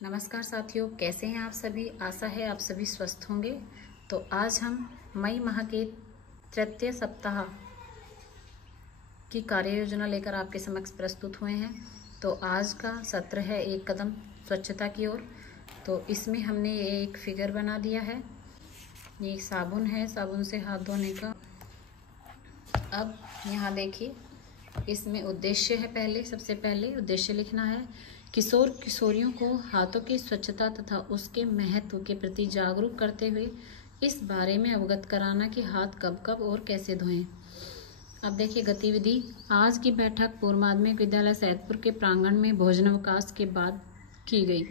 नमस्कार साथियों, कैसे हैं आप सभी। आशा है आप सभी स्वस्थ होंगे। तो आज हम मई माह के तृतीय सप्ताह की कार्य योजना लेकर आपके समक्ष प्रस्तुत हुए हैं। तो आज का सत्र है एक कदम स्वच्छता की ओर। तो इसमें हमने ये एक फिगर बना दिया है। ये साबुन है, साबुन से हाथ धोने का। अब यहाँ देखिए, इसमें उद्देश्य है। सबसे पहले उद्देश्य लिखना है। किशोर किशोरियों को हाथों की स्वच्छता तथा उसके महत्व के प्रति जागरूक करते हुए इस बारे में अवगत कराना कि हाथ कब कब और कैसे धोएं। अब देखिए गतिविधि। आज की बैठक पूर्व माध्यमिक विद्यालय सैदपुर के प्रांगण में भोजनावकाश के बाद की गई।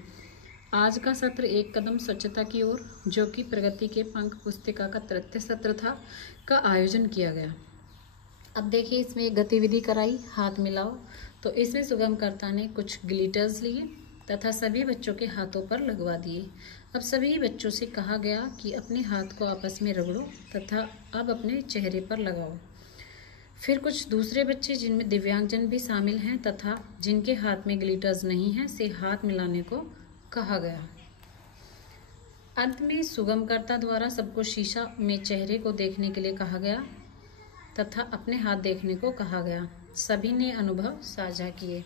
आज का सत्र एक कदम स्वच्छता की ओर, जो कि प्रगति के पंख पुस्तिका का तृतीय सत्र था, का आयोजन किया गया। अब देखिए, इसमें एक गतिविधि कराई, हाथ मिलाओ। तो इसमें सुगमकर्ता ने कुछ ग्लिटर्स लिए तथा सभी बच्चों के हाथों पर लगवा दिए। अब सभी बच्चों से कहा गया कि अपने हाथ को आपस में रगड़ो तथा अब अपने चेहरे पर लगाओ। फिर कुछ दूसरे बच्चे, जिनमें दिव्यांगजन भी शामिल हैं तथा जिनके हाथ में ग्लिटर्स नहीं हैं, से हाथ मिलाने को कहा गया। अंत में सुगमकर्ता द्वारा सबको शीशा में चेहरे को देखने के लिए कहा गया तथा अपने हाथ देखने को कहा गया। सभी ने अनुभव साझा किए।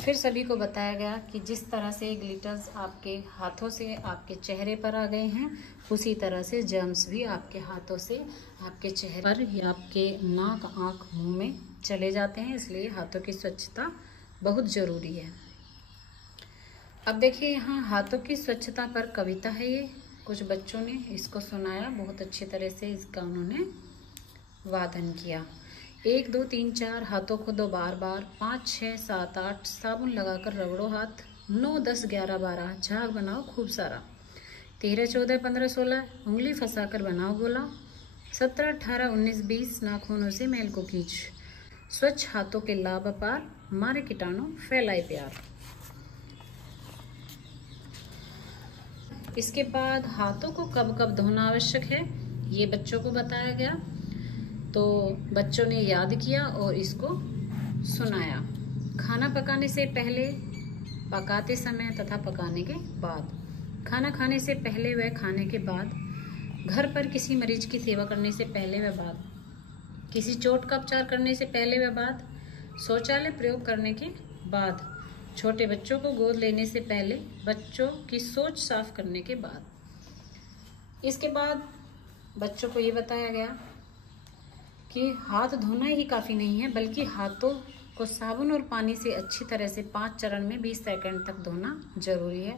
फिर सभी को बताया गया कि जिस तरह से ग्लिटर्स आपके हाथों से आपके चेहरे पर आ गए हैं, उसी तरह से जर्म्स भी आपके हाथों से आपके चेहरे पर या आपके नाक, आँख, मुंह में चले जाते हैं। इसलिए हाथों की स्वच्छता बहुत ज़रूरी है। अब देखिए, यहाँ हाथों की स्वच्छता पर कविता है। ये कुछ बच्चों ने इसको सुनाया, बहुत अच्छी तरह से इसका उन्होंने वादन किया। 1 2 3 4 हाथों को दो बार बार, 5 6 7 8 साबुन लगाकर रगड़ो हाथ, 9 10 11 12 झाग बनाओ खूब सारा, 13 14 15 16 उंगली फंसाकर बनाओ गोला, 17 18 19 20 नाखूनों से मैल को खींच, स्वच्छ हाथों के लाभ अपार, मारे कीटाणु फैलाए प्यार। इसके बाद हाथों को कब कब धोना आवश्यक है, ये बच्चों को बताया गया। तो बच्चों ने याद किया और इसको सुनाया। खाना पकाने से पहले, पकाते समय तथा पकाने के बाद, खाना खाने से पहले व खाने के बाद, घर पर किसी मरीज की सेवा करने से पहले व बाद, किसी चोट का उपचार करने से पहले व बाद, शौचालय प्रयोग करने के बाद, छोटे बच्चों को गोद लेने से पहले, बच्चों की सोच साफ करने के बाद। इसके बाद बच्चों को ये बताया गया कि हाथ धोना ही काफ़ी नहीं है, बल्कि हाथों को साबुन और पानी से अच्छी तरह से 5 चरण में 20 सेकंड तक धोना जरूरी है,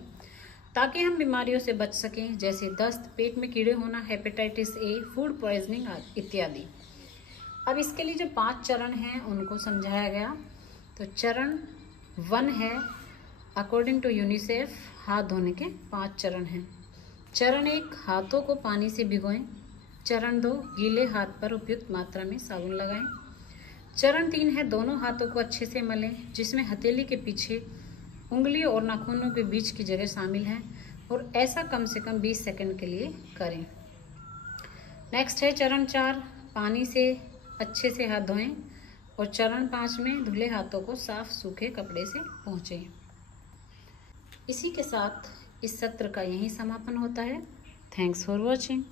ताकि हम बीमारियों से बच सकें, जैसे दस्त, पेट में कीड़े होना, हेपेटाइटिस ए, फूड पॉइजनिंग इत्यादि। अब इसके लिए जो 5 चरण हैं उनको समझाया गया। तो चरण 1 है, अकॉर्डिंग टू यूनिसेफ, हाथ धोने के 5 चरण हैं। चरण 1, हाथों को पानी से भिगोएं। चरण 2, गीले हाथ पर उपयुक्त मात्रा में साबुन लगाएं। चरण 3 है, दोनों हाथों को अच्छे से मलें, जिसमें हथेली के पीछे उंगलियों और नाखूनों के बीच की जगह शामिल है, और ऐसा कम से कम 20 सेकंड के लिए करें। नेक्स्ट है चरण 4, पानी से अच्छे से हाथ धोएं, और चरण 5 में धुले हाथों को साफ सूखे कपड़े से पोंछें। इसी के साथ इस सत्र का यहीं समापन होता है। Thanks for watching.